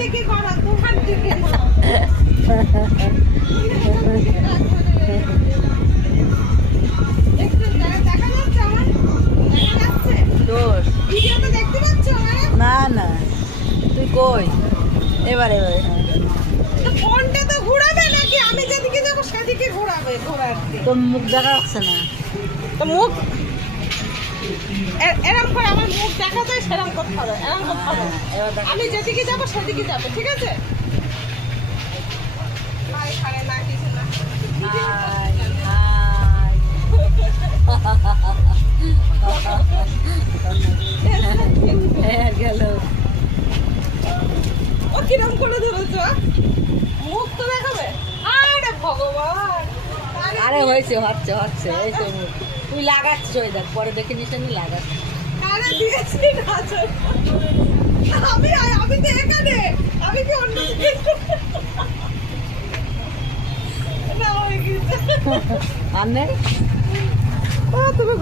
দিকে করো, তোমার দিকে দেখা যাচ্ছে আমার? দেখা যাচ্ছে? দোষ ভিডিওতে দেখতে পাচ্ছ আমার? না না তুই কই এবার এবার তো ফোনটা তো ঘোরাবে নাকি? আমি যেদিকে যাবো সেদিকে ঘোরাবে, ঘোরার তোর মুখ দেখা যাচ্ছে না তো মুখ এরম করে আমার মুখ দেখা যায়, সেরম করতে হবে, এরম করতে হবে। এবার দেখ আমি যেদিকে যাবো সেদিকে যাবে, ঠিক আছে? হাই হাই না কিছু না। হাই হাই হ্যাঁ গেল ও কিরম করে ধরেছো? মুখ তো দেখাবে। আরে ভগবান, আরে হয়েছে হচ্ছে হচ্ছে এই তো মুখ তুই লাগাচ্ছিস ওই দেখ পরে দেখে নিস আমি লাগাচ্ছি কানে দিয়েছি নাচো। আমি তো এখানে, আমি কি অন্য দিকে? না হয়ে গেছে। আর নেই তুমি